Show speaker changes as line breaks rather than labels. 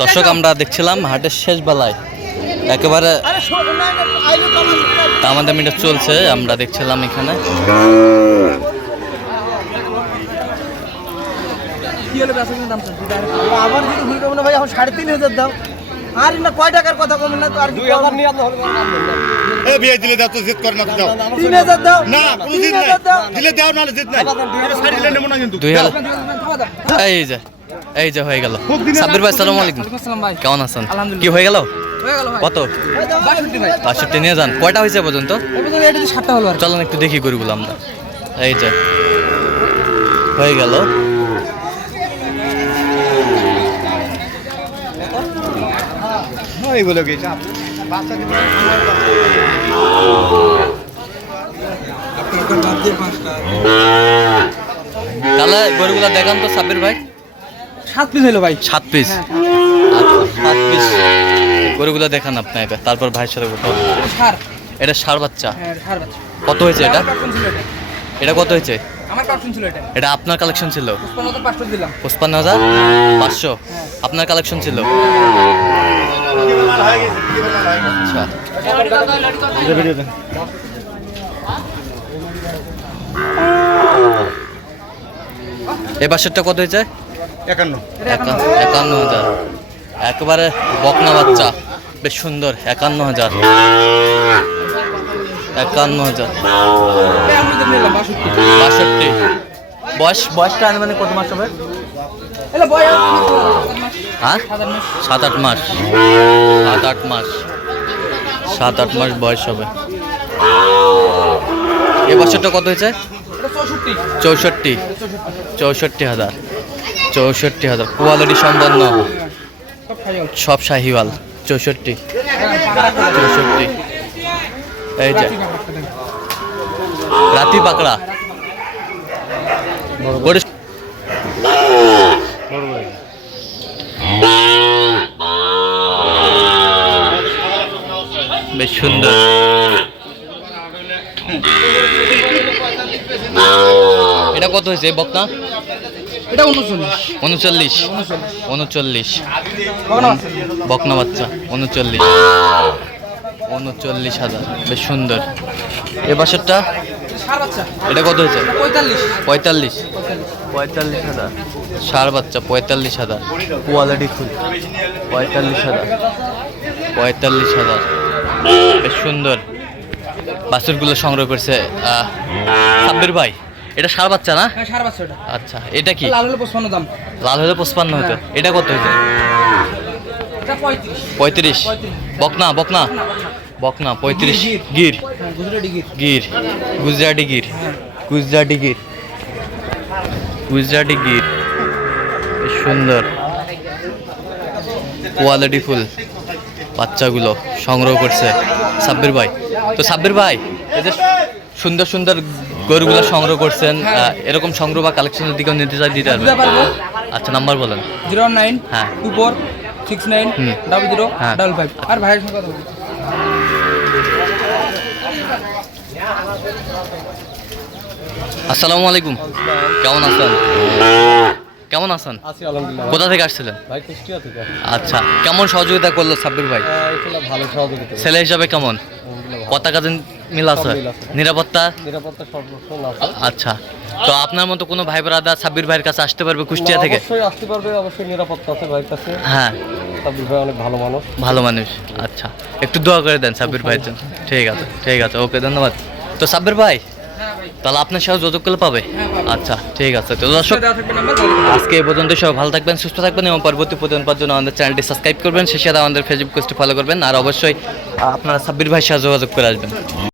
দর্শক আমরা দেখছিলাম হাটের শেষ বেলায়। একেবারে আমাদের মিটার চলছে আমরা দেখছিলাম এখানে। দুই হাজার এই যে। এই যে হয়ে গেল। সাব্বির ভাই সালাম আলাইকুম। কেমন আছেন? কি হয়ে গেল? কত? বাষট্টি নিয়ে যান। কয়টা হয়েছে পর্যন্ত?
সাতটা হলো আর
চলেন একটু দেখি গরুগুলো আমরা। এই যে। হয়ে গেল।
এইগুলো কি
তাহলে গরুগুলো দেখান তো সাব্বির ভাই।
সাত পিস হলো ভাই।
সাত পিস সাত পিস গরুগুলো দেখান আপনি এবার তারপর ভাইয়ের সাথে কথা
সার।
এটা সার বাচ্চা।
হ্যাঁ
কত হয়েছে এটা?
এটা।
কত হয়েছে?
আমার কার্টুন ছিল এটা।
এটা আপনার কালেকশন ছিল?
পুষ্পান্ন দিলাম।
পঁচপান্ন হাজার পাঁচশো? আপনার কালেকশন ছিল? আচ্ছা। এই বাসেরটা কত হয়েছে?
একান্ন।
একা- একান্ন হাজার। একেবারে বকনা বাচ্চা। বেশ সুন্দর একান্ন হাজার। একান্ন হাজার।
বাষট্টি।
বয়স বয়সটা আনুমানিক কত মাস হবে? হ্যাঁ? সাত আট মাস। সাত আট মাস। সাত আট মাস বয়স হবে। এ বছরটা কত হয়েছে?
চৌষট্টি।
চৌষট্টি। চৌষট্টি হাজার। চৌষট্টি হাজার কোয়ালিটি সম্পন্ন।
সব
শাহিওয়াল চৌষট্টি। চৌষট্টি। এই যে। রাতি পাকড়া। বেশ সুন্দর। এটা কত হয়েছে বকনা
এটা উনচল্লিশ।
উনচল্লিশ? উনচল্লিশ। বকনা বাচ্চা উনচল্লিশ। উনচল্লিশ হাজার বেশ সুন্দর। এ
বাচ্চা।
এটা কত হয়েছে?
পঁয়তাল্লিশ।
পঁয়তাল্লিশ।
পঁয়তাল্লিশ
হাজার। সার বাচ্চা পঁয়তাল্লিশ হাজার। Quality full. পঁয়তাল্লিশ হাজার। পঁয়তাল্লিশ হাজার। বেশ সুন্দর। বাছুরগুলো সংগ্রহ করছে সাব্বির ভাই। এটা সার বাচ্চা না?
হ্যাঁ সার বাচ্চা এটা।
আচ্ছা এটা কি?
লাল হলে পঁচপান্ন দাম।
লাল হলে পঁচপান্ন হতো এটা কত
এটা পঁয়ত্রিশ।
বকনা বকনা? বকনা পঁয়ত্রিশ। গির।
হ্যাঁ গির।
গির। গুজরাটি গির। গুজরাটি গির। গুজরাটি গির। সুন্দর। Quality full. বাচ্চাগুলো সংগ্রহ করছে। সাব্বির ভাই। তো সাব্বির ভাই যে সুন্দর সুন্দর গরুগুলো সংগ্রহ করছেন এরকম সংগ্রহ বা কালেকশনের দিকেও নিতে চাই দিতে পারবেন আচ্ছা নাম্বার বলেন।
জিরো নাইন
হ্যাঁ।
Two four six nine. Double zero
হ্যাঁ।
Double five. আর ভাইয়ের সঙ্গে কথা
আসসালামু আলাইকুম। কেমন আছেন? কেমন আছেন?
আছি আলহামদুলিল্লাহ
কোথা থেকে আসছিলেন?
ভাই কুষ্টিয়া থেকে।
আচ্ছা কেমন সহযোগিতা করল সাব্বির ভাই?
ভালো সহযোগিতা
ছেলে হিসাবে কেমন? পতাকা দিন মিল আছে? নিরাপত্তা?
নিরাপত্তা
আচ্ছা তো আপনার মতো কোনো ভাই ব্রাদার সাব্বির ভাইয়ের কাছে আসতে পারবে কুষ্টিয়া থেকে?
অবশ্যই আসতে পারবে অবশ্যই নিরাপত্তা আছে ভাইয়ের কাছে।
হ্যাঁ।
সাব্বির ভাই অনেক ভালো মানুষ।
ভালো মানুষ আচ্ছা। একটু দোয়া করে দেন সাব্বির ভাইয়ের জন্য। ঠিক আছে ঠিক আছে ওকে ধন্যবাদ। তো সাব্বির ভাই তাহলে আপনার সাথে যোগাযোগ করলে পাবে? আচ্ছা ঠিক আছে। তো দর্শক। আজকে এই পর্যন্ত সব ভালো থাকবেন সুস্থ থাকবেন এবং পরবর্তী প্রতিদিন পাওয়ার জন্য আমাদের চ্যানেলটি সাবস্ক্রাইব করবেন সে সাথে আমাদের ফেসবুক পেজটি ফলো করবেন আর অবশ্যই আপনারা সাব্বির ভাইয়ের সাথে যোগাযোগ করে আসবেন।